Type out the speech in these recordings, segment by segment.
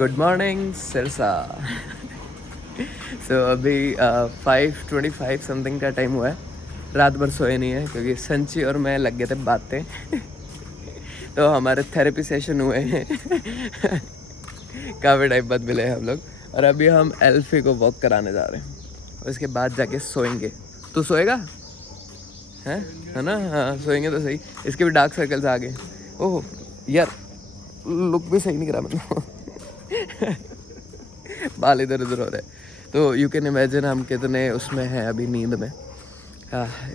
Good morning Sirsa. सो अभी 5:25 something का time हुआ है। रात भर सोए नहीं है क्योंकि संची और मैं लग गए थे बातें। तो हमारे थेरेपी सेशन हुए हैं। काफ़ी टाइम बाद मिले हैं हम लोग। और अभी हम एल्फी को वॉक कराने जा रहे हैं। उसके बाद जाके सोएंगे। तू सोएगा है ना? हाँ सोएंगे तो सही। इसके भी डार्क सर्कल्स आ गए। ओह यार लुक भी सही नहीं करा मतलब। बाल इधर उधर हो रहे हैं। तो यू कैन इमेजिन हम कितने उसमें हैं अभी नींद में।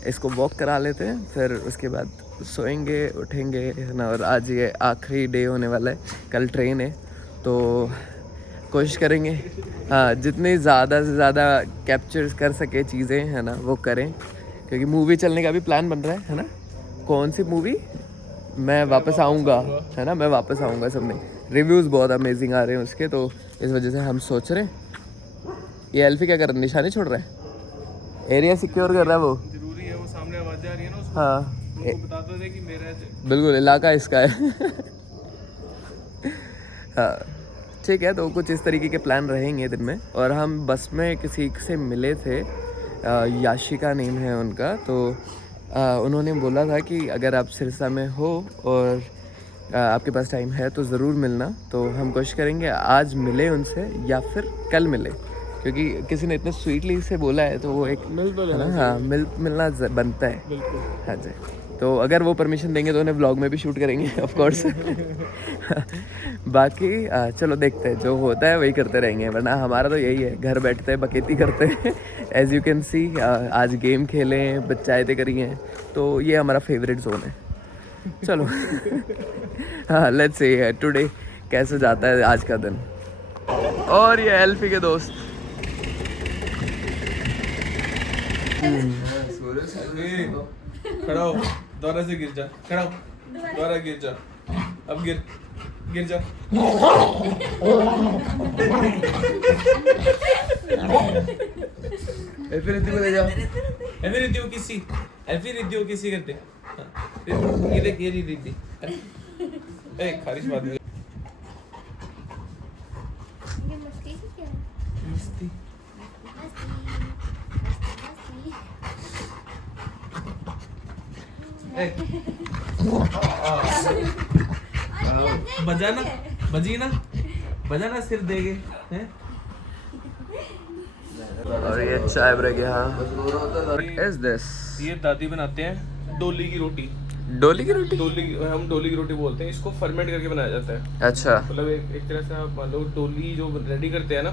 इसको वॉक करा लेते हैं, फिर उसके बाद सोएंगे उठेंगे है ना। और आज ये आखिरी डे होने वाला है, कल ट्रेन है। तो कोशिश करेंगे हाँ जितनी ज़्यादा से ज़्यादा कैप्चर कर सके चीज़ें है ना वो करें, क्योंकि मूवी चलने का भी प्लान बन रहा है ना। कौन सी मूवी? मैं वापस आऊँगा है ना, मैं वापस आऊँगा। सब में रिव्यूज़ बहुत अमेजिंग आ रहे हैं उसके, तो इस वजह से हम सोच रहे हैं। ये एल्फी क्या कर रहा है? निशानी छोड़ रहा है, एरिया सिक्योर कर रहा है वो। जरूरी है, वो सामने आवाज़ आ रही है ना उसको, हाँ उनको बता दो कि मेरा बिल्कुल इलाका इसका है। हाँ ठीक है। तो कुछ इस तरीके के प्लान रहेंगे दिन में। और हम बस में किसी से मिले थे, याशिका नेम है उनका। तो उन्होंने बोला था कि अगर आप सिरसा में हो और आपके पास टाइम है तो ज़रूर मिलना। तो हम कोशिश करेंगे आज मिले उनसे या फिर कल मिले, क्योंकि किसी ने इतने स्वीटली से बोला है तो वो एक है ना। हाँ मिलना बनता है। बिल्कुल। हाँ जी। तो अगर वो परमिशन देंगे तो उन्हें व्लॉग में भी शूट करेंगे ऑफ कोर्स। बाकी चलो देखते हैं, जो होता है वही करते रहेंगे। वरना हमारा तो यही है, घर बैठते हैं बकेती करते हैं। एज यू कैन सी आज गेम खेले हैं, बच्चायतें करी हैं, तो ये हमारा फेवरेट जोन है। चलो हाँ लेट्स सी टुडे कैसे जाता है आज का दिन। और ये एल्फी के दोस्त खड़ा हो, दोबारा से गिर जा। खड़ा हो, दोबारा गिर जा। अब गिर जा। एल्फी रिद्धि को ले जाओ। एल्फी रिद्धि किसी करते। ये देख ये रिद्धि। ए खारिश बात नहीं। ये मस्ती से क्या है? मस्ती। बजाना बजाना सिर देगे हैं। और ये चाय ब्रेक यहाँ। What is this? ये दादी बनाते हैं डोली की रोटी। डोली की रोटी? हम डोली की रोटी बोलते हैं इसको। फर्मेंट करके बनाया जाता है। अच्छा मतलब एक तरह से आप मान लो डोली जो रेडी करते हैं ना,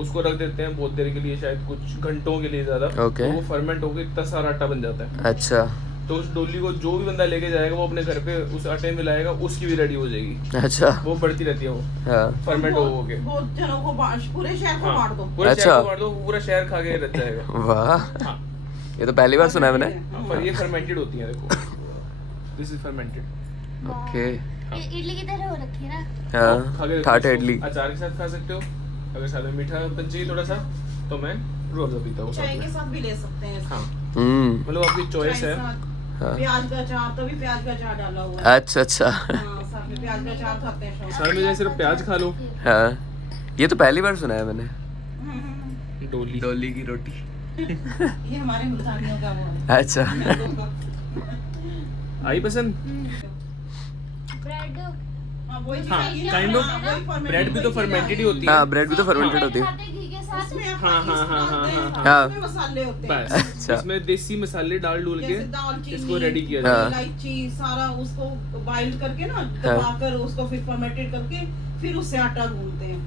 उसको रख देते हैं बहुत देर के लिए, शायद कुछ घंटों के लिए ज्यादा। Okay. तो वो फर्मेंट होकर इतना सारा आटा बन जाता है। अच्छा। तो उस डोली को जो भी बंदा लेके जाएगा वो अपने घर पे उस आटे में मिलाएगा, उसकी भी रेडी हो जाएगी। अच्छा वो बढ़ती रहती है वो। हाँ फर्मेंट हो के बहुत जनों को पूरे शहर को बांट दो। पूरे अच्छा। शहर को बांट दो, पूरा शहर खा के रह जाएगा। वाह हाँ ये तो पहली बार सुना है मैंने। पर ये फर्मेंटेड होती है, देखो this is fermented. Okay idli की तरह हो रखी है ना। हाँ खा के ठाठ देखो, इडली। अचार के साथ खा सकते हो। अगर साथ में मीठा चाहिए थोड़ा सा तो मैं रूह अफ़ज़ा पीता हूँ साथ चाय में। के साथ भी ले सकते हैं। हाँ हम्म मतलब आपकी चॉइस है। हाँ। प्याज का अचार, तभी प्याज का अचार डाला हुआ है। अच्छा अच्छा। हाँ, साथ में प्याज का अचार खाते हैं साथ में जैसे सिर्फ प्याज खा लो। हाँ ये तो पहली बार सुना है मैंने, डोली डोली की रोटी। ये हमारे मुल्तानियों का वो है। अच्छा आई पसंद। ब्रेड हाँ, वही चीज़ हाँ है ये। काइंड ऑफ हाँ, वही fermented ब्रेड भी तो वही फर्मेंटेड ही चीज़ होती है। हाँ ब्रेड भी तो फर्मेंटेड होती है। खाते घी के साथ। उसमें हाँ, हाँ, हाँ, हाँ, हाँ, हाँ। उसमें मसाले होते हैं। बस अच्छा। इसमें देसी मसाले डाल डूल के जैसे दालचीनी, इसको रेडी किया हाँ। जाता है। इलायची सारा उसको बाइल्ड करके ना दबाकर उसको फिर फर्मेंटेड करके फिर उससे आटा गूंथते हैं।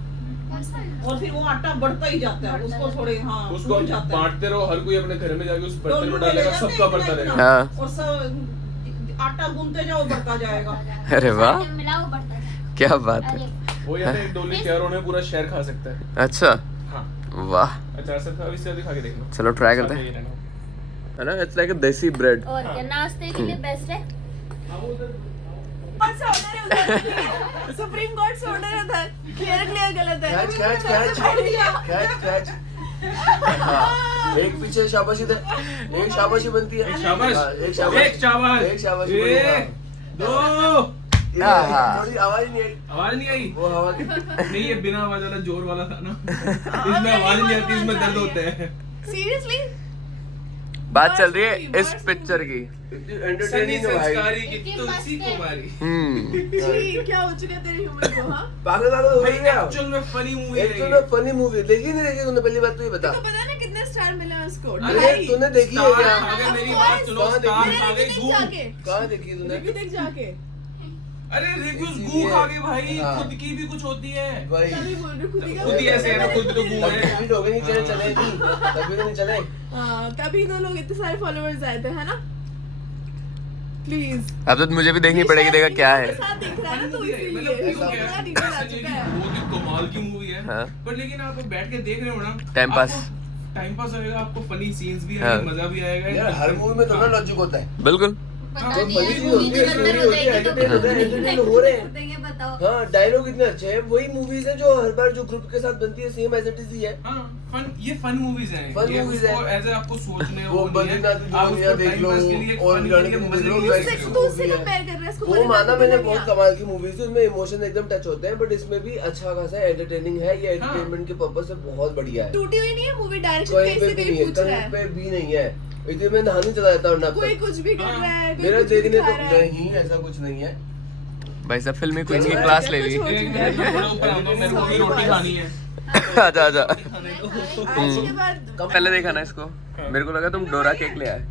और फिर वो आटा बढ़ता ही जाता है, उसको थोड़े हाँ उसको फूल जाता है। बांटते रहो, हर कोई अपने घर में जाके उस बर्तन डोलू में में डालेगा, ले जाते सबका हैं बढ़ता इतना रहेगा। हाँ। और सब आटा गूंथते जाओ बढ़ता जाएगा। अरे वाह मिलाओ बढ़ता है। क्या बात है। वो या तो एक डोली तैयार होने में पूरा शहर खा सकता है। अच्छा हाँ वाह अचार से खा, इससे खा के देखना। चलो ट्राई करते साथ हैं। में ये रहना। है ना, इट्स लाइक अ देसी ब्रेड। और क्या नाश्ते के लिए बेस्ट है। सुप्रीम कोर्ट से ऑर्डर है था, क्लियर गलत है। कैच एक पीछे शाबाशी दे, एक शाबाशी बनती है। एक शाबाश, हाँ, एक शाबाश, एक शाबाश, एक शाबाशी बनी, एक, दो, थोड़ी आवाज नहीं आई। आवाज नहीं आई? वो हवा की नहीं, ये बिना आवाज वाला जोर वाला था ना। इसमें आवाज नहीं आती, इसमें दर्द होते हैं। सीरियसली बात चल रही है इस पिक्चर की। सनी एंटरटेनिंग है भाई। संस्कारी की इतनी तुलसी मस्त है। कुमारी। जी क्या हो चुका है तेरे ह्यूमर को? हाँ पागल पागल हो भाई गई क्या? एक्चुअल में फनी मूवी है एक्चुअली ये। में फनी मूवी देखी नहीं देखी तूने? पहली बात तू ये बता। तो पता ना कितने स्टार मिले हैं उसको? अरे ढाई। तूने देखी है स्टार क्या? आ गए, मेरी बात सुनो, कहाँ स्टार देखी? आ गए देख गूं। जाके कहाँ देखी तूने? रिव्यू देख जाके अरे रिव्यूज इसीलिए। गूं खा गए भाई, हाँ। खुद की भी कुछ होती है। भाई तभी बोल रही हूँ, खुद ही का खुद ही ऐसे है ना, खुद भी तो गूं तब है। कंप्लीट हो गई नहीं चले चले नहीं तभी तो नहीं चले। हाँ तभी तो लोग इतने सारे फॉलोअर्स आए थे, है ना? प्लीज अब तो मुझे भी देखनी पड़ेगी, देखा क्या है। साथ देख रहा है ना तो मूवी है, इसीलिए मतलब उसको क्यों पूरा है? डिटेल आ ऐसा नहीं चुका है है। कि बहुत ही कमाल की मूवी है, हाँ। पर लेकिन आप बैठ के देख रहे हो ना, टाइम पास। टाइम पास होएगा, आपको फनी सीन्स भी हाँ। आएंगे, मजा भी आएगा। यार हर मूवी में थोड़ा लॉजिक होता है। बिल्कुल। पता जो नहीं फनी यार, चीज मूवी होती है, के स्टोरी अंदर हो होती है, जाएगी तो एंटरटेन होता है, एंटरटेन हो रहे हैं। देंगे, बताओ। हाँ डायलॉग इतने अच्छे हैं। वही मूवीज है जो हर बार जो ग्रुप के साथ बनती है सेम एज इट इज ही है। हाँ, ये फन मूवीज हैं। Fun ये movies उसको हैं। ऐसे आपको सोचने वो वो नहीं है। बद्रीनाथ की आप दुनिया उसको देख टाइम लो पास के लिए, और फन के गाड़ी लिए, की मजे देख लो, के लिए वैसे देख तो लो। उससे कंपेयर कर रहा है इसको? वो बोले माना तो मैंने नहीं बहुत आया। कमाल की मूवीज है, उसमें इमोशन एकदम टच होते हैं, बट इसमें भी अच्छा खासा एंटरटेनिंग है। ये हाँ। एंटरटेनमेंट के पर्पज से बहुत बढ़िया है। टूटी हुई नहीं है मूवी? डायरेक्शन कहीं कैसे पे भी नहीं कहीं है, पूछ रहा कहीं है, पे भी नहीं है। इतने में नहाने चला जाता हूँ कोई अब कुछ भी कर रहा है, कोई मेरा कुछ भी देखने दिखा तो रहा है। नहीं, ऐसा कुछ नहीं है। भाई साहब फिल्मी क्वीन की चलो, क्लास ले ली। कुछ हो एक चुका है। मिनट, थोड़ा ऊपर आओ, मेरे को भी रोटी खानी है। आजा आजा। आज के बाद पहले देखा ना इसको, मेरे को लगा तुम डोरा केक ले आए।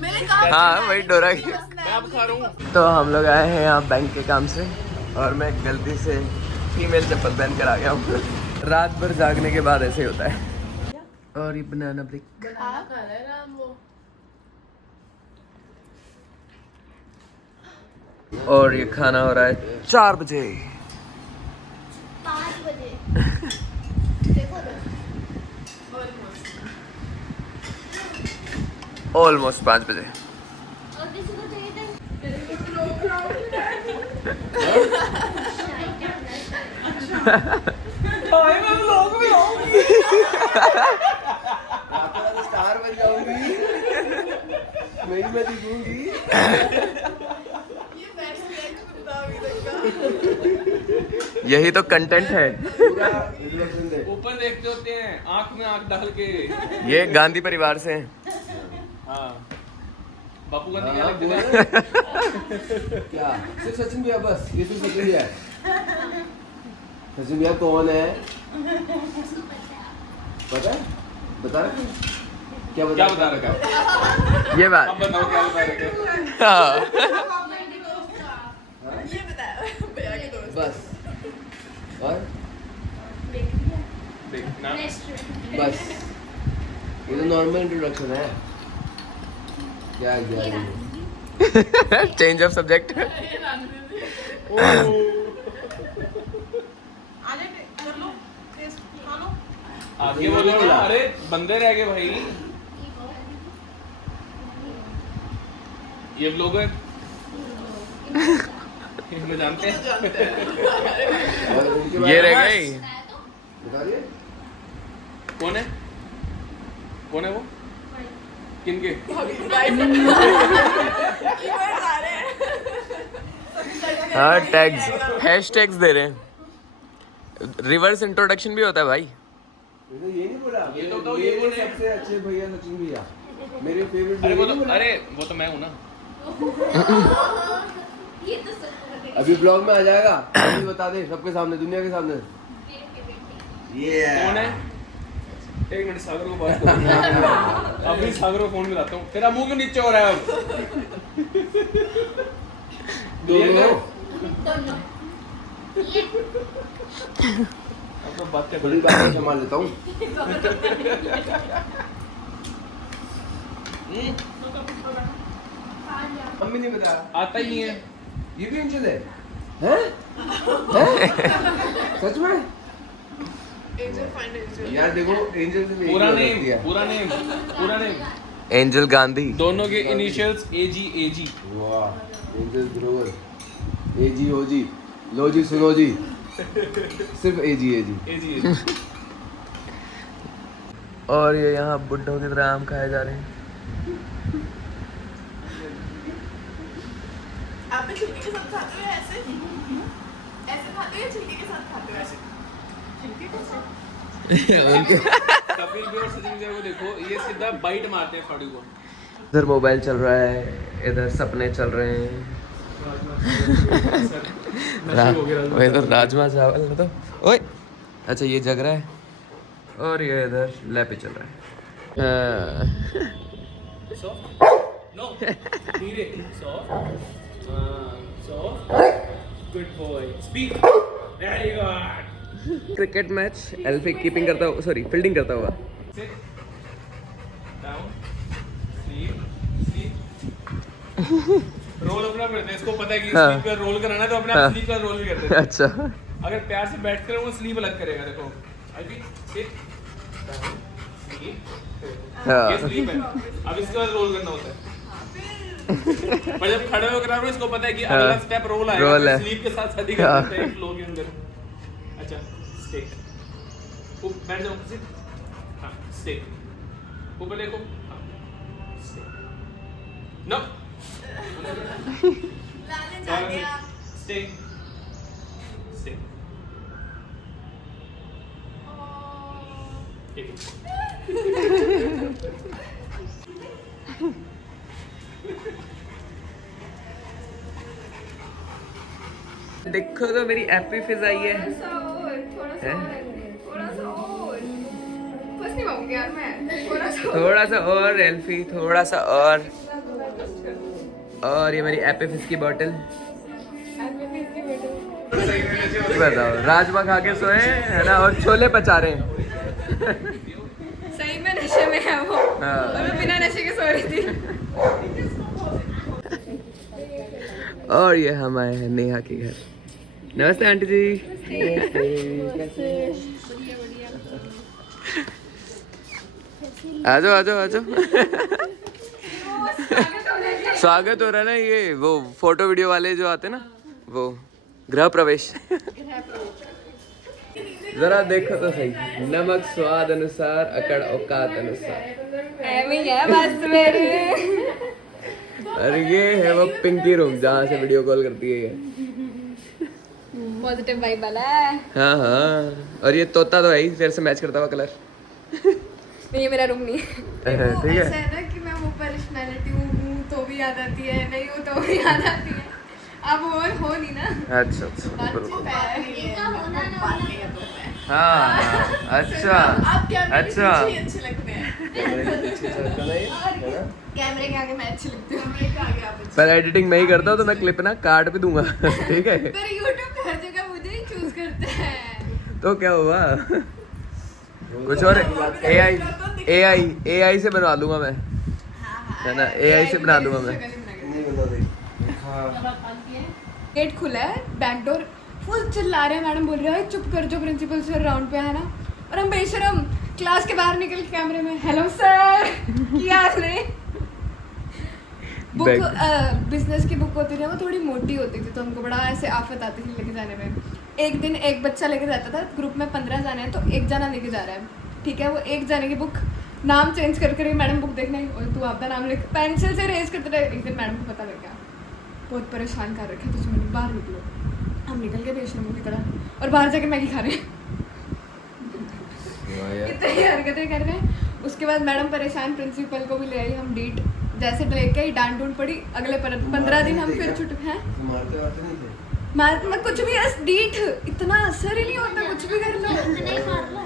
मैंने कहा हाँ वही डोरा केक। मैं अब खा रहा हूँ। तो हम लोग आए हैं यहाँ बैंक के काम से और मैं गलती से फीमेल चप्पल पहन कर आ गया हूँ। रात भर जागने के बाद ऐसे ही होता है। और ये बनाना ब्रेक। और ये खाना हो रहा है 4 बजे। 5 बजे देखो तो। ऑलमोस्ट 5 बजे। और किसी को चाहिए था? स्टार बन जाऊंगी, मैं दिखूंगी। यही तो कंटेंट है। पूरा introduction दे। ऊपर देखते होते हैं, आंख में आंख डाल के। ये गांधी परिवार से हैं। हाँ, बापू का क्या हाँ, लगता बोल है? रहे। क्या सिर्फ सचिन भैया? बस ये सिर्फ सचिन भैया है। सचिन भैया कौन है पता है? बता रहे क्या क्या बता रखा है? ये अब बात। बताओ क्या बता रखा है? हाँ। ये बताया भैया के दोस्त। बस और देखना। बस ये तो नॉर्मल इंट्रोडक्शन है। क्या है चेंज ऑफ सब्जेक्ट। आगे बोलो ना, अरे बंदे रह गए भाई। ये लोग हैं, इनको जानते हैं। ये रह गई। बता दिए कौन है? कौन है वो? किनके? हाँ टैग्स हैशटैग्स दे रहे हैं। रिवर्स इंट्रोडक्शन भी होता है भाई। मैंने ये नहीं बोला। ये तो बताओ, ये मेरे कौन है? सबसे अच्छे भैया सचिन भैया, मेरे फेवरेट अरे वो भैया। तो, अरे वो तो मैं हूँ ना। ये तो सब अभी ब्लॉग में आ जाएगा, अभी बता दे सबके सामने, दुनिया के सामने। ये कौन है? एक मिनट, सागर को बात करूंगा। अभी सागर को फोन मिलाता हूँ। तेरा मुंह क्यों नीचे हो रहा है अब? दोनों दोनों अब तो बात कर बड़ी बात संभाल लेता हूँ। मम्मी नहीं बताया। आता ही नहीं है। ये भी एंजल है? हैं? हैं? सच में? यार देखो एंजल से भी पूरा एक नेम, लगती है। पूरा नेम, पूरा नेम। एंजल गांधी। दोनों के इनिशियल्स एजी एजी। वाह एंजल ग्रोवर, एजी ओजी, लो जी सुनो जी, सिर्फ एजी एजी। एजी एजी। और ये यहाँ बुड्ढों की तरह आम खाए जा रहे हैं। आप भी छिलके के साथ खाते हो या ऐसे ऐसे खाते हो या छिलके के साथ खाते हो ऐसे छिलके के साथ कपिल भी और सचिन जी को देखो, ये सीधा बाइट मारते हैं फाड़ू को। इधर मोबाइल चल रहा है, इधर सपने चल रहे हैं। वो इधर राजमा चावल तो ओए अच्छा ये जग रहा है और ये इधर लैपे चल रहा है। नो धीरे soft good boy speak very good. Cricket match एल्फी कीपिंग करता हुआ सॉरी फील्डिंग करता हुआ। Sit down sleep sleep roll अपना करते हैं, इसको पता है कि हाँ। स्लीप का रोल कराना है तो अपने हाँ। आप स्लीप का रोल भी करते हैं। अच्छा अगर प्यार से बैठ कर वो स्लीप अलग करेगा, देखो अभी सिट डाउन स्लीप हाँ। ये स्लीप है। अब इसके बाद रोल करना होता है। पर जब खड़े होकर करा रहे हो, इसको पता है कि हाँ। अगला स्टेप रोल आएगा, रोल है। तो स्लीप के साथ साथ ही हाँ। करते हैं फ्लो के अंदर। अच्छा स्टे बैठ जाओ सिट हाँ स्टे ऊपर देखो हाँ स्टे नो लाने जा गया स्टे स्टे ठीक है। देखो तो मेरी एपी फिज आई है। थोड़ा सा और बस नहीं पाऊंगी यार मैं थोड़ा सा और एल्फी थोड़ा सा और ये मेरी एपी फिज की बोतल। बताओ राजमा खा के सोए है ना और छोले पचा रहे हैं। सही में नशे में है वो हाँ। और मैं बिना नशे के सो रही थी। और ये हम आए हैं नेहा के घर। नमस्ते आंटी जी। आ जाओ आ जाओ आ जाओ। स्वागत हो रहा है ना, ये वो फोटो वीडियो वाले जो आते हैं ना वो गृह प्रवेश। जरा देखो तो सही, नमक स्वाद अनुसार अकड़ औकात अनुसार। एमी है बस मेरे अरे ये है वो पिंकी रूम जहाँ से वीडियो कॉल करती है ये। पॉजिटिव वाइब वाला है। हाँ हाँ और ये तोता तो है ही फिर से मैच करता हुआ कलर। नहीं ये मेरा रूम नहीं है। ठीक ऐसा है। है ना कि मैं वो पर्सनालिटी हूँ तो भी याद आती है, नहीं हूँ तो भी याद आती है। अब और हो नहीं ना। अच्छा अच्छा बिल्कुल। इनका होना ना होना हाँ हाँ, अच्छा आप क्या मेरे अच्छा। पीछे ही अच्छे लगते हैं। कैमरे के आगे मैं अच्छी लगती हूँ। कैमरे के आगे आप अच्छे। पर एडिटिंग मैं ही करता हूँ तो मैं क्लिप ना काट भी दूंगा। ठीक है पर YouTube पे हर जगह मुझे ही चूज करते हैं। तो क्या हुआ कुछ और AI से बनवा लूंगा मैं, है ना, AI से बना दूंगा मैं। गेट खुला है, बैक डोर फुल चिल्ला रहे हैं, मैडम बोल रहे हैं चुप कर जो प्रिंसिपल सर राउंड पे है ना, और हम बेशरम क्लास के बाहर निकल के कैमरे में हेलो सर किया आपने। बुक बिजनेस की बुक होती थी वो थोड़ी मोटी होती थी तो हमको बड़ा ऐसे आफत आती थी लेके जाने में। एक दिन एक बच्चा लेके जाता था, ग्रुप में 15 जाने हैं तो एक जना लेके जा रहा है, ठीक है, वो एक जाने की बुक नाम चेंज कर मैडम बुक देखना और तू आपका नाम लिख, पेंसिल से रेज करते रहे। एक दिन मैडम को पता लग गया, बहुत परेशान कर रखे तो मैंने बाहर निकलो, हम निकल के बेशरमों की तरह और बाहर जाके मैगी खा रहे हैं। इतनी हरकतें कर रहे हैं। उसके बाद मैडम परेशान, प्रिंसिपल को भी ले आई हम डीट, जैसे लेके ही डांट डूंट पड़ी। अगले 15 दिन हम फिर छुट्टी हैं मारते वारते नहीं थे? मैं कुछ भी डीट इतना असर ही नहीं होता, कुछ भी कर लो। नहीं मार लो।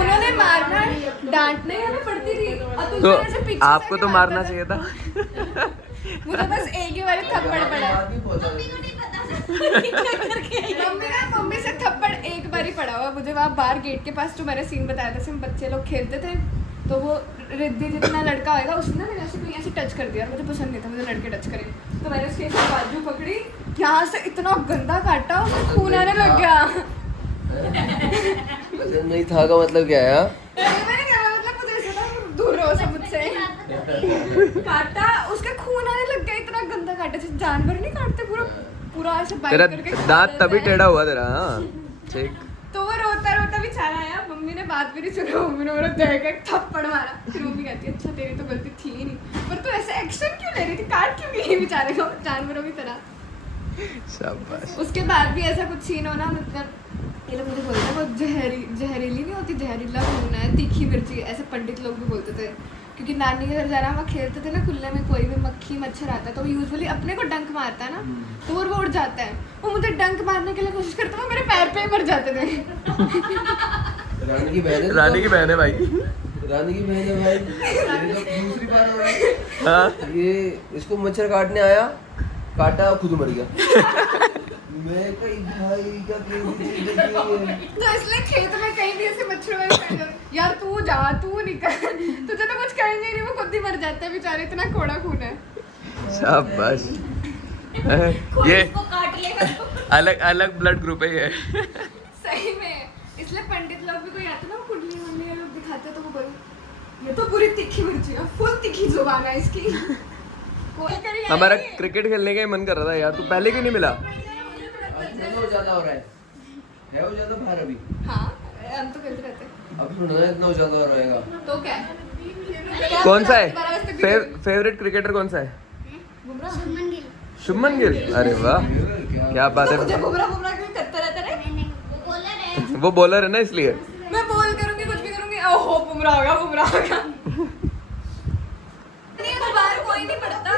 उन्होंने मारना डांटने हमें पड़ती थी और तो दूसरे से पीछे आपको से तो भी मारना मारता चाहिए था। था। मुझे बस एक ही बार थप्पड़ पड़ा। मम्मी को नहीं पता। मम्मी से थप्पड़ एक बार ही पड़ा हुआ मुझे, वहाँ बाहर गेट के पास जो मैंने सीन बताया था, हम बच्चे लोग खेलते थे तो वो रिद्धि जितना लड़का होएगा उसने मेरे ऐसे कोई ऐसे टच कर दिया, मुझे पसंद नहीं था मुझे लड़के टच करें, तो मैंने उसके ऐसे बाजू पकड़ी, यहाँ से इतना गंदा काटा उसको खून आने लग गया। नहीं था का मतलब क्या है? मैंने कहा मतलब मुझे ऐसा था दूर रहो सब मुझसे। काटा उसका खून आने लग गया, इतना गंदा काटा जैसे जानवर नहीं काटते, पूरा पूरा ऐसे बाइट तेरा करके दांत तभी टेढ़ा हुआ तेरा। हाँ ठीक। तो वो रोता रोता बेचारा आया, मम्मी ने बात भी नहीं सुनी, मम्मी ने मेरा देख के थप्पड़ मारा। फिर मम्मी कहती है अच्छा तेरी तो गलती थी ही नहीं, पर तू ऐसे एक्शन क्यों ले रही थी, काट क्यों गई बेचारे को जानवरों की तरह। शाबाश। उसके बाद भी ऐसा कुछ सीन हो ना, मतलब ये लोग मुझे बोलते हैं वो जहरीली नहीं होती, जहरीला खून है, तीखी मिर्ची, ऐसे पंडित लोग भी बोलते थे। क्योंकि नानी के घर जाना हम खेलते थे ना खुले में, कोई भी मक्खी मच्छर आता है तो वो यूजुअली अपने को डंक मारता है ना, तो वो उड़ जाता है। वो मुझे डंक मारने के लिए कोशिश करता है, वो मेरे पैर पे ही मर जाते थे। रानी की बहन है, रानी की बहन है भाई। रानी की बहन है भाई। ये तो दूसरी बार हो रहा है। हाँ ये इसको मच्छर काटने आया, काटा खुद मर गया। मैं कहीं भाई क्या चीज है। तो इसलिए खेत में कहीं भी ऐसे मच्छर वाले पैर जाते, यार तू जा, तू निकल, तुझे तो कुछ करेंगे ही नहीं, वो खुद ही मर जाता है बेचारे, इतना कोड़ा खून है। शाबाश। ये अलग अलग ब्लड ग्रुप है ये। सही में, इसलिए पंडित लोग भी कोई आते ना, वो कुंडली वुंडली लोग दिखाते हैं तो वो बोले ये तो पूरी तीखी मिर्ची है, फुल तीखी जुबान है इसकी। हमारा क्रिकेट खेलने का ही मन कर रहा था यार, तू पहले क्यों नहीं मिला? ज्यादा हो रहा है वो ज्यादा बाहर अभी। हाँ हम तो खेलते रहते हैं। अब सुनना इतना ज्यादा हो रहेगा। तो क्या है? कौन सा है 12 बजे तक भी फेवरेट क्रिकेटर कौन सा है? बुमराह। शुभमन गिल। अरे वाह क्या बात तो मुझे है। बुमराह क्यों करता रहता है? वो बॉलर है ना इसलिए। मैं बॉल करूंगी कुछ भी करूंगी, ओहो बुमराह होगा। नहीं अखबार कोई नहीं पढ़ता,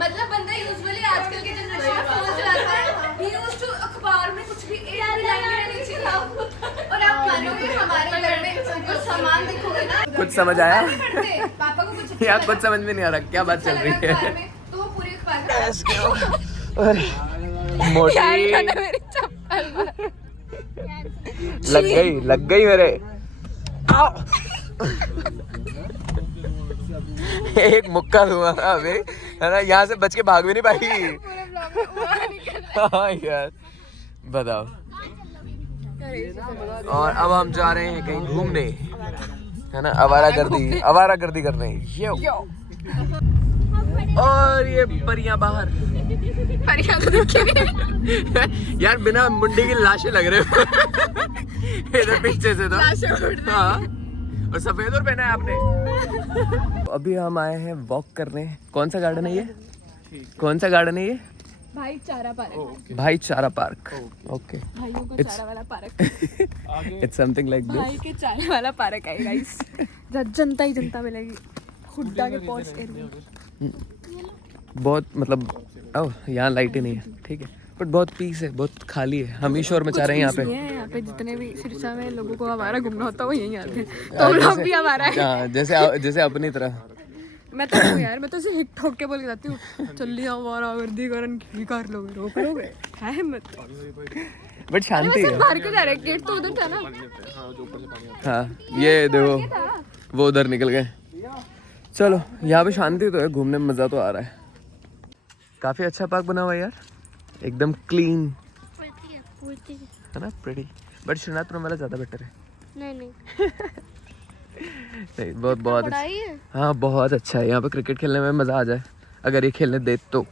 मतलब बंदा यूजुअली आजकल के जनरेशन में फोन चलाता है, ही यूज्ड टू अखबार में कुछ भी एक लाइन रहनी चाहिए। और आप मानोगे हमारे घर में कुछ सामान देखोगे ना, कुछ समझ आया? नहीं पढ़ते, पापा को कुछ यार कुछ समझ में नहीं आ रहा क्या बात चल रही है। तो वो पूरी अखबार मोटी मेरी चप्पल लग गई मेरे। आओ। एक मुक्का दूंगा अबे, है ना, यहाँ से बच के भाग भी नहीं पाई। हाँ यार बताओ। और अब हम जा रहे हैं कहीं घूमने, है ना, आवारागर्दी करने। यो। और ये परियां बाहर। परियां तो दिखी यार बिना मुंडी की लाशें लग रहे हो इधर पीछे से तो। हाँ और सफेद और पहना है आपने। अभी हम आए हैं वॉक करने। कौन सा गार्डन है ये? कौन सा गार्डन है ये? भाईचारा पार्क। भाईचारा पार्क। ओके। भाइयों का चारा वाला पार्क। इट्स समथिंग लाइक भाई दिस। के चारे वाला पार्क है गाइस। जनता ही जनता मिलेगी हुड्डा के पॉश एरिया। बहुत मतलब यहाँ लाइट ही नहीं है, ठीक है, बट बहुत पीस है, बहुत खाली है। हम ही शोर मचा रहे हैं यहाँ पे। यहाँ पे जितने भी सिरसा में लोगों को हमारा घूमना होता है वो यहीं आते हैं, तो हम लोग भी हमारा है। हाँ, जैसे अपनी तरह। मैं तो हूँ यार, मैं तो ऐसे हिट ठोक के बोल के जाती हूँ चलिए हमारा वर्दी करन की कर लोगे, रोक लोगे, है हिम्मत। बट शांति है। बाहर क्यों जा रहे? गेट तो उधर था ना। हाँ ये देखो वो उधर निकल गए। चलो यहाँ पे शांति तो है, घूमने में मज़ा तो आ रहा है। काफ़ी अच्छा पार्क बना हुआ है यार, एकदम क्लीन है ना, प्रेटी। बट श्रीनाथपुरम वाला ज़्यादा बेटर है। नहीं नहीं बहुत अच्छा। हाँ बहुत अच्छा है, यहाँ पे क्रिकेट खेलने में मज़ा आ जाए अगर ये खेलने दे तो।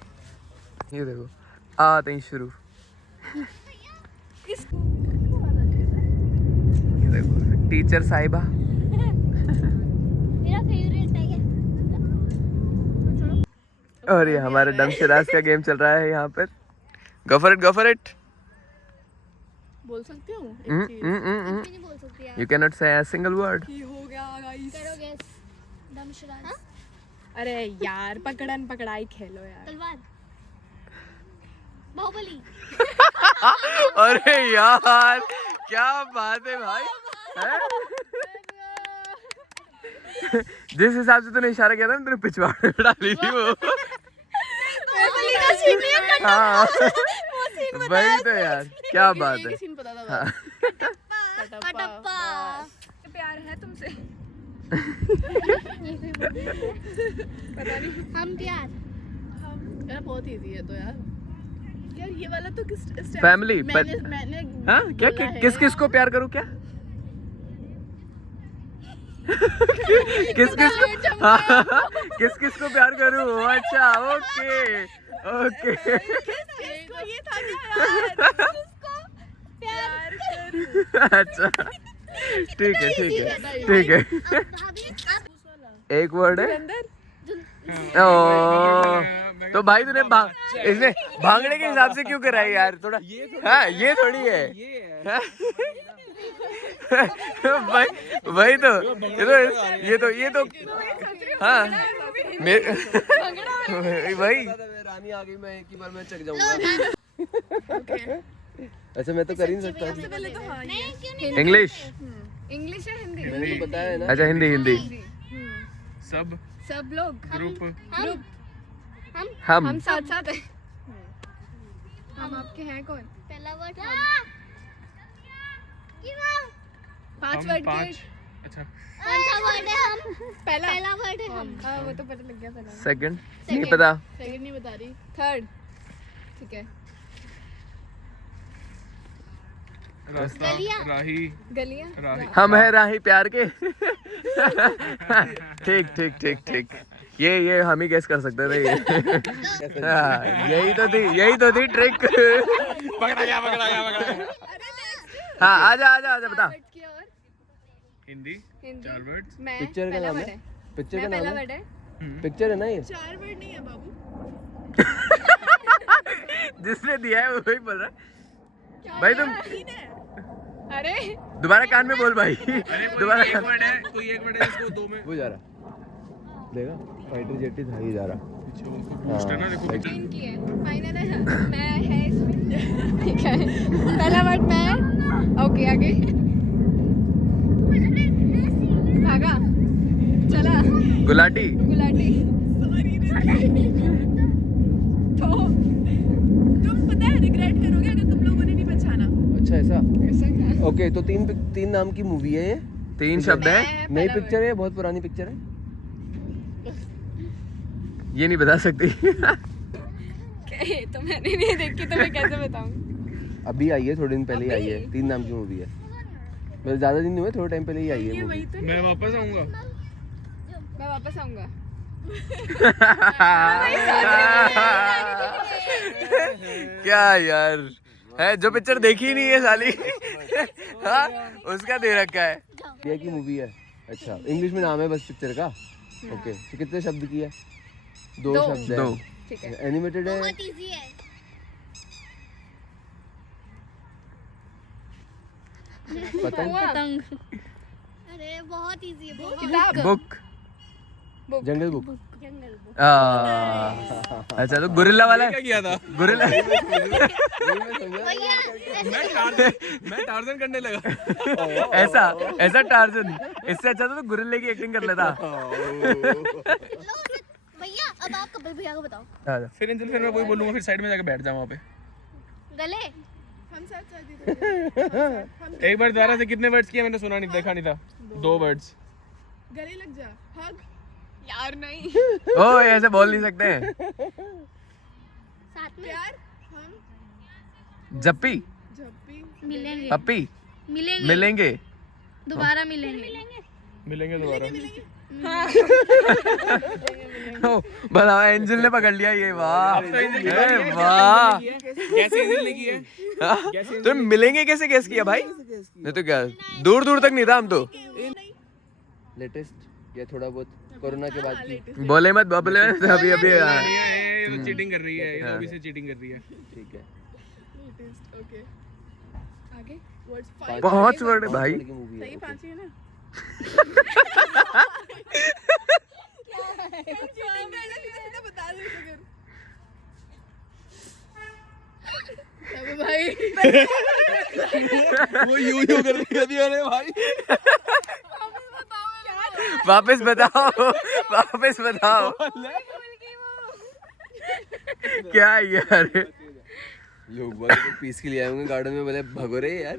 ये देखो आते ही शुरू। ये देखो टीचर साहिबा। मेरा फेवरेट है। और ये हमारे डमशराज का गेम चल रहा है यहाँ पर। Go for it. बोल सकती हूँ नहीं बोल सकती यार। यू कैन नॉट से अ सिंगल वर्ड। हो गया गाइस। करो गैस। दमशराज। अरे यार पकड़न पकड़ाई खेलो यार। तलवार। बाहुबली। अरे यार क्या बात है भाई, जिस हिसाब से तूने इशारा किया था ना, तूने पिछवाड़ में डाली थी वो। बाहुबली का सीन नहीं है। हाँ वही तो यार, क्या बात है। सीन पता था। हाँ। कटप्पा। प्यार है तुमसे। पता नहीं। हम प्यार। यार बहुत इजी है तो यार ये वाला तो किस फैमिली मैंने हाँ क्या किस किस को प्यार करूँ क्या? किस किस को किस किस को प्यार करूँ? अच्छा ओके ओके। ये था क्या यार? किसको प्यार करूं? अच्छा ठीक है ठीक है ठीक है। भाभी अब एक वर्ड है ओ, तो भाई तूने इसने भांगड़े के हिसाब से क्यों करा है यार थोड़ा। हाँ ये थोड़ी है हाँ? भाई वही तो ये तो हाँ वही रानी आ गई, मैं एक ही बार में चक जाऊंगा। अच्छा मैं तो कर ही नहीं सकता। पहले तो हाँ नहीं क्यों नहीं इंग्लिश इंग्लिश है हिंदी मैंने तो बताया है ना। अच्छा हिंदी हिंदी सब सब लोग ग्रुप हम हम साथ साथ हैं। हम आपके हैं कौन? पहला वर्ड पांच हम वर्ड के पांच। अच्छा कौन सा वर्ड है हम पहला वर्ड है हम हाँ वो तो पता लग गया पहला सेकंड नहीं पता। सेकंड नहीं बता रही थर्ड ठीक है रास्ता गलियां। राही गलियां राही हम है राही प्यार के ठीक ठीक ठीक ठीक ये हम ही गेस कर सकते थे ये हाँ, यही तो थी ट्रिक। पकड़ा गया हाँ आजा बता। वर्ड की और हिंदी हिंदी 4 वर्ड्स मैं पिक्चर का पहला नाम वर्ड है? है पिक्चर मैं का पहला नाम है? वर्ड है पिक्चर है ना ये? 4 वर्ड नहीं है बाबू जिसने दिया है वही बोल रहा है भाई तुम अरे दोबारा कान में बोल भाई दोबारा एक वर्ड है, कोई एक वर्ड है इसको दो में वो जा रहा देखा फाइटर जेटी था ही जा रहा। पूछना ना देखो पिक्चर तीन की है फाइनल है मैं है इसमें ठीक है पहला वर्ड मैं ओके आगे भागा चला गुलाटी गुलाटी तो तुम पता है रिग्रेट करोगे अगर तुम लोगों ने नहीं पहचाना अच्छा ऐसा ऐसा क्या ओके तो तीन नाम की मूवी है ये। 3 शब्द है नई पिक्चर है, बहुत पुरानी पिक्चर है। ये नहीं बता सकती तो मैंने नहीं देखी तो मैं कैसे बताऊं अभी आई है, थोड़े दिन पहले ही आई है। 3 नाम की मूवी है, मतलब ज्यादा दिन नहीं हुए, थोड़े टाइम पहले ही आई है मूवी। मैं वापस आऊंगा मैं वापस आऊंगा क्या यार है जो पिक्चर देखी ही नहीं है साली हाँ उसका दे रखा है। ये की मूवी है। अच्छा इंग्लिश में नाम है बस पिक्चर का। ओके तो कितने शब्द की है? 2 शब्द है। 2 ठीक है एनिमेटेड है। बहुत इजी है पतंग। अरे बहुत इजी है बहुत किताब बुक जंगल बुक। जंगल बुक अच्छा तो गुरिल्ला वाला क्या किया था गुरिल्ला भैया मैं टार्जन करने लगा ऐसा टार्जन इससे अच्छा तो गुरिल्ले की एक्टिंग कर लेता। भैया अब आप कपिल भैया को बताओ फिर मैं वही बोलूंगा, फिर साइड में जाके बैठ जाऊं वहाँ पे। गले हम साथ साथ ही एक बार दोबारा से कितने वर्ड्स किए मैंने सुना नहीं, देखा नहीं था। 2 वर्ड्स। गले लग जा हग यार नहीं ओ ऐसे बोल नहीं सकते हैं। साथ में यार हम जप्पी झप्पी मिलेंगे पप्पी मिलेंगे मिलेंगे दोबारा मिलेंगे मिलेंगे दोबारा। बताओ एंजल ने पकड़ लिया ये वाह वाह कैसे इधर लिखी है? तुम मिलेंगे कैसे गैस किया भाई? नहीं तो क्या दूर दूर तक नहीं था हम तो लेटेस्ट या थोड़ा बहुत कोरोना के बाद की। बोले मत बोले मत, अभी अभी ये तो चीटिंग कर रही है, ये तो अभी से चीटिंग कर रही है। ठीक है ओके आगे वर्ड्स 5 वर्ड है भाई। की मूवी है। 5 ही है ना बता दे भाई वो यूं कर रही है अरे भाई। वापस बताओ क्या यार लोग पीस के लिए आए होंगे गार्डन में, बोले भगो रे यार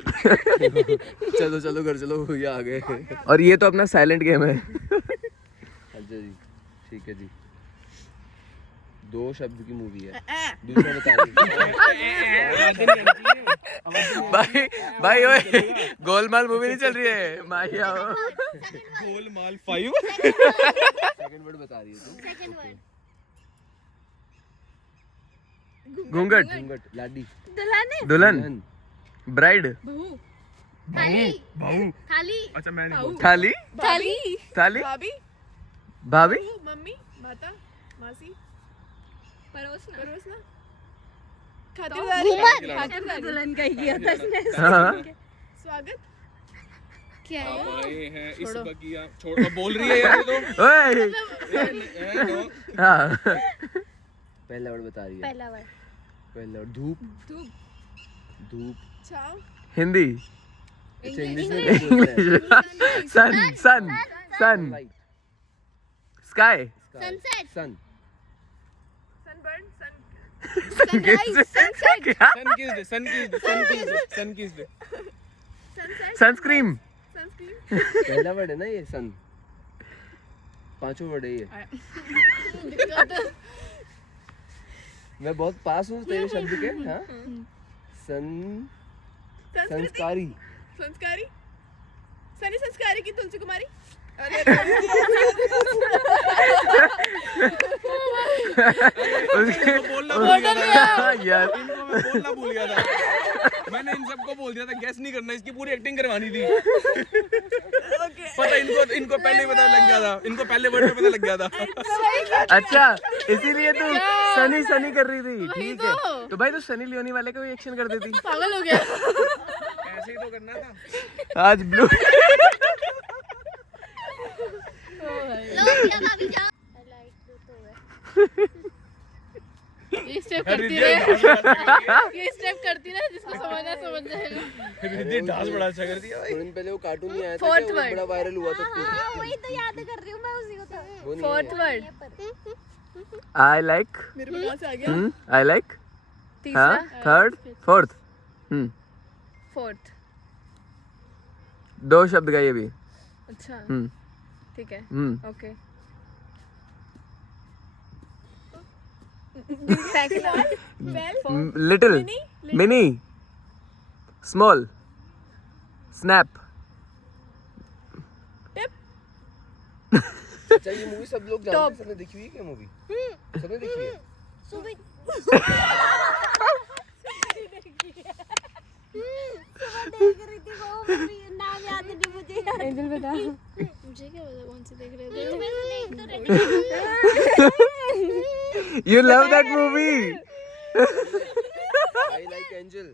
चलो घर चलो, ये आ गए। और ये तो अपना साइलेंट गेम है। अच्छा जी ठीक है जी। 2 शब्द की मूवी है। दूसरा बता भाई ओए गोलमाल मूवी नहीं चल रही है माही आओ। गोलमाल 5। सेकंड वर्ड बता रही है तू। सेकंड वर्ड घूंघट घूंघट लाडी दुल्हन दुल्हन ब्राइड बहू थाली भाऊ थाली अच्छा मैं नहीं बोलता थाली थाली थाली भाभी भाभी मम्मी माता मासी परोसना खातिरदारी दुल्हन का ही किया था इसने हाँ स्वागत क्या है आप आए हैं इस बगिया छोड़ बोल रही है यार ये तो ओए हाँ पहला वर्ड बता रही है पहला वर्ड पहला वर्ड धूप धूप धूप छाव हिंदी अच्छा इंग्लिश में क्या बोलते हैं सन सन सन लाइट स्काई सनसेट सन सनबर्न सन सन किस्ड सनस्क्रीम सनस्क्रीन पहला वर्ड है ना ये सन पांचों वर्ड है ये मैं बहुत पास हूँ तेरे शब्द के हाँ सन संस्कारी संस्कारी सनी संस्कारी की तुलसी कुमारी अरे यार इनको मैं बोलना भूल गया था मैंने इन सबको बोल दिया था गैस नहीं करना इसकी पूरी एक्टिंग करवानी थी पता इनको पहले ही पता लग गया था इनको पहले वर्ड में पता लग गया था अच्छा इसीलिए तू सनी सनी कर रही थी ठीक है तो भाई तू सनी लियोनी वाले का भी एक्शन कर देती पागल हो गया ऐसे ही तो करना था आज ब्लू लो क्या भाभी जाओ लाइक तो है ये स्टेप करती रहे ये स्टेप करती रहे जिसको समझना समझ जाएगा रिद्धि डांस बड़ा अच्छा कर दिया थोड़े दिन पहले वो कार्टून नहीं आया था Fourth क्या वो word. बड़ा वायरल हुआ था हाँ वही तो याद कर रही हूँ मैं उसी को तो वो नहीं फोर्थ है। वर्ड आई लाइक मेरे को कहां से आ गया आई लाइक तीसरा हाँ थर्ड फोर्थ फोर्थ दो शब्द का ये भी अच्छा ठीक है okay little mini small snap अच्छा ये मूवी सब लोग जानते हैं सबने देखी हुई है क्या मूवी सबने देखी है सुबह देख रही थी वो मूवी नाम याद नहीं मुझे एंजल बता मुझे क्या पता कौन सी देख रहे थे मैं तो देख तो रही you love that movie I like angel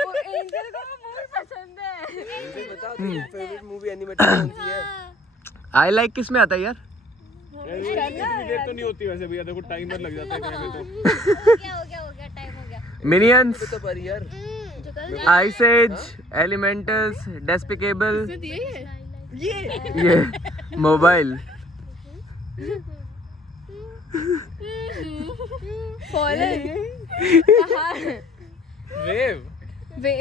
वो एंजल को बहुत पसंद है एंजल बता तेरी फेवरेट मूवी एनिमेटेड कौन सी है आई लाइक किस में आता है यार देर तो नहीं होती वैसे भैया देखो टाइमर लग जाता है कहने तो हो गया टाइम हो गया मिनियंस बता पर यार जो कल आइस एज एलिमेंटल्स डेस्पिकेबल ये मोबाइल फॉलन वेव वे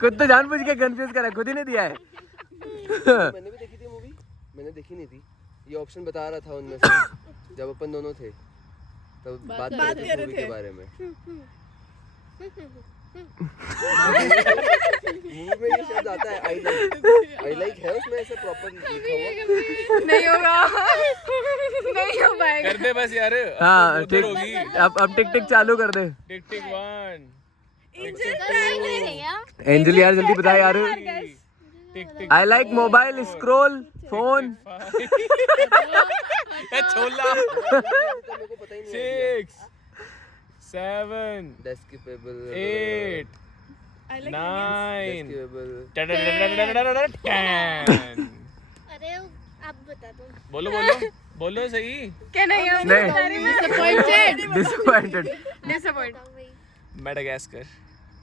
खुद तो जानबूझ के कंफ्यूज करा खुद ही नहीं दिया है मैंने भी देखी थी मूवी मैंने देखी नहीं थी ये ऑप्शन बता रहा था उनमें से जब अपन दोनों थे तब बात कर रहे थे मूवी के बारे में मूवी में ये शब्द आता है आई लाइक है उसमें ऐसे प्रॉपर लिखा हुआ नहीं होगा नहीं हो पाएगा कर दे बस यार हाँ उधर ठीक होगी अब टिक टिक चालू कर दे टिक टिक 1 एंजल यार जल्दी बता यार tick tick I like mobile scroll phone ए छोला तो मेरे को पता ही नहीं 6 7 डेस्किपेबल 8 9 डेस्किपेबल 10 अरे आप बता दो बोलो सही क्या नहीं हम नहीं डिसअपॉइंटेड डिसअपॉइंटेड मेडागास्कर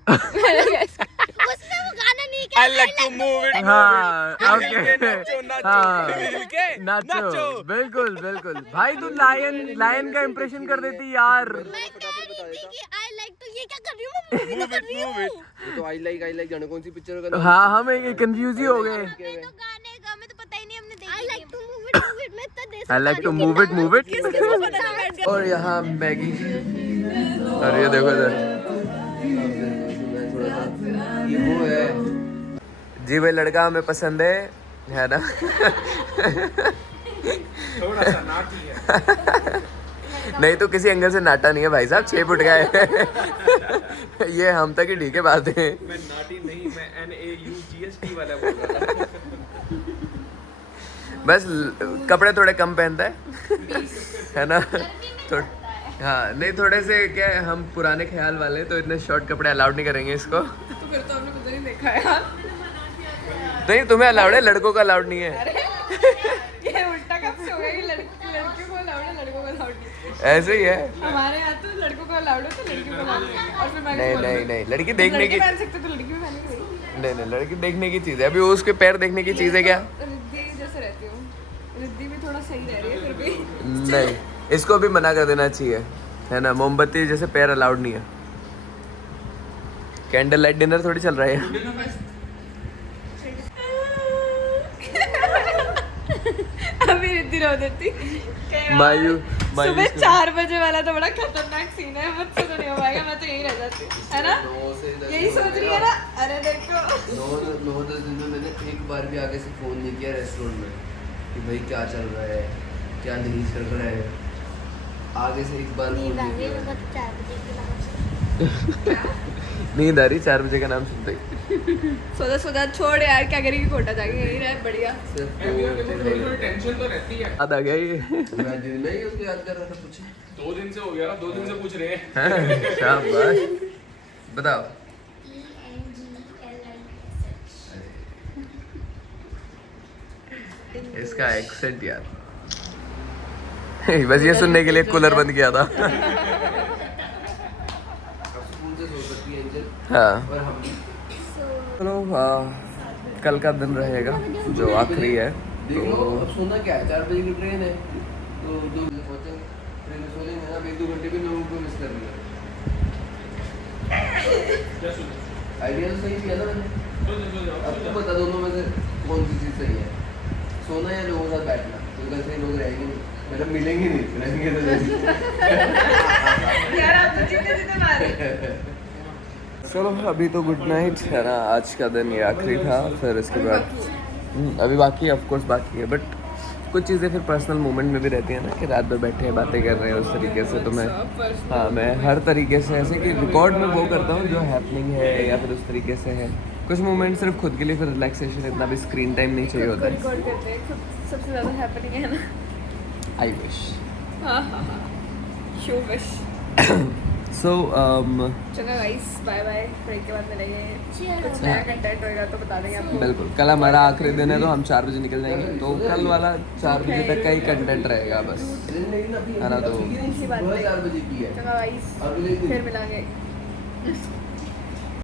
उसमें वो गाना नहीं क्या I like to move it हाँ ओके नाचो हाँ मिल के नाचो बिल्कुल बिल्कुल भाई तू लायन का इंप्रेशन कर देती यार मैं कह रही थी कि आई लाइक तो ये क्या कर रही हूँ मैं मूवी तो कर रही हूँ move it ये तो आई लाइक जाने कौन सी पिक्चर का नाम हाँ हम कंफ्यूज ही हो गए मैं तो गाने का मैं तो पता ही नहीं हमने देखी I like to move it मैं इतना देर से I like to move it और यहाँ मैगी और ये देखो इधर ये वो है जी भाई लड़का हमें पसंद है ना थोड़ा सा नाटी है नहीं तो किसी एंगल से नाटा नहीं है भाई साहब, 6 फुट का है। ये हम तक ही ठीक है बात है। मैं नाटी नहीं, मैं NAUGST वाला बोल रहा था। बस कपड़े थोड़े कम पहनता है ना थोड़ा। हाँ नहीं थोड़े से क्या है, हम पुराने ख्याल वाले तो इतने शॉर्ट कपड़े अलाउड नहीं करेंगे इसको। तो फिर तो हमने कुछ नहीं देखा यार। नहीं तुम्हें अलाउड है, लड़कों का अलाउड नहीं है। ये उल्टा कब से हो गया कि लड़कियों को अलाउड है, लड़कों को अलाउड नहीं। ऐसे ही है। हमारे यहाँ तो लड़कों को अलाउड है तो लड़कियों को अलाउड नहीं। और फिर मैं नहीं नहीं नहीं, लड़की देखने की, पहन सकते तो लड़की भी पहनेगी भाई। नहीं नहीं लड़की देखने की चीज है। अभी उसके पैर देखने की चीज है क्या? रिद्धि जैसे रहती हूँ, रिद्धि भी थोड़ा सही रह रही है फिर भी। नहीं इसको भी मना कर देना चाहिए है ना, मोमबत्ती जैसे पैर अलाउड नहीं है। कैंडल लाइट डिनर थोड़ी चल रहा है। अभी रिद्धि रो देती। मायू सुबह 4 बजे वाला तो बड़ा खतरनाक सीन है, मुझसे तो नहीं हो पाएगा, मैं तो यहीं रह जाती है ना। यही सोच रही है ना। अरे देखो 9-10 दिन में मैंने एक बार भी आगे से फ़ोन नहीं किया रेस्टोरेंट में कि भाई क्या चल रहा है क्या नहीं चल रहा है। आगे से एक बार फ़ोन नहीं किया। 4 बजे के बाद नींद आ रही 4 बजे का नाम सुनते ही। सोचा छोड़ यार, क्या करेगी, कोटा जाके यहीं रहे बढ़िया। सिर्फ थोड़ी टेंशन तो रहती है। याद आ गया ये। मैं दिन में ही उसको याद कर रहा था कुछ। 2 दिन से हो गया, 2 दिन से पूछ रहे हैं। शाबाश। बताओ इसका एक्सेंट यार। बस ये सुनने के लिए कूलर बंद किया था। स्कूल से सो सकती है एंजल हाँ और हम भी। चलो कल का दिन रहेगा जो आखिरी है। देख लो अब सोना क्या है, 4 बजे की ट्रेन है तो 2 बजे पहुंचेंगे। ट्रेन में सो लेंगे ना, 1-2 घंटे भी लोगों को मिस कर लिया। क्या सुनो? आइडिया तो सही दिया ना मैंने। सो जाओ। अब तुम बता दोनों में से कौन सी चीज़ सही है, सोना या लोगों के साथ बैठना? तो कल से लोग रहेंगे नहीं, मतलब मिलेंगे नहीं, रहेंगे तो यार आप तो जीते मारे। चलो अभी तो गुड नाइट है ना, आज का दिन ये आखिरी था। फिर इसके बाद अभी बाकी ऑफ कोर्स बाकी है, बट कुछ चीज़ें फिर पर्सनल मोमेंट में भी रहती हैं ना कि रात भर बैठे हैं बातें कर रहे हैं उस तरीके से। तो मैं हाँ मैं हर तरीके से ऐसे कि रिकॉर्ड में वो करता हूँ जो हैपनिंग है या फिर उस तरीके से है। कुछ मोमेंट सिर्फ खुद के लिए, फिर रिलैक्सेशन, इतना भी स्क्रीन टाइम नहीं चाहिए होता है। रिकॉर्ड करते हैं खुद, सबसे ज़्यादा हैपनिंग है ना। I wish. हाँ शो विश। सो चलो गाइस बाय बाय, ब्रेक के बाद मिलेंगे। कुछ नया कंटेंट होएगा तो बता देंगे आपको। बिल्कुल कल हमारा आखिरी दिन है तो हम 4 बजे निकल जाएंगे। तो कल वाला 4 बजे तक का ही कंटेंट रहेगा बस, है ना। तो 4 बजे की है। चलो गाइस फिर मिलेंगे।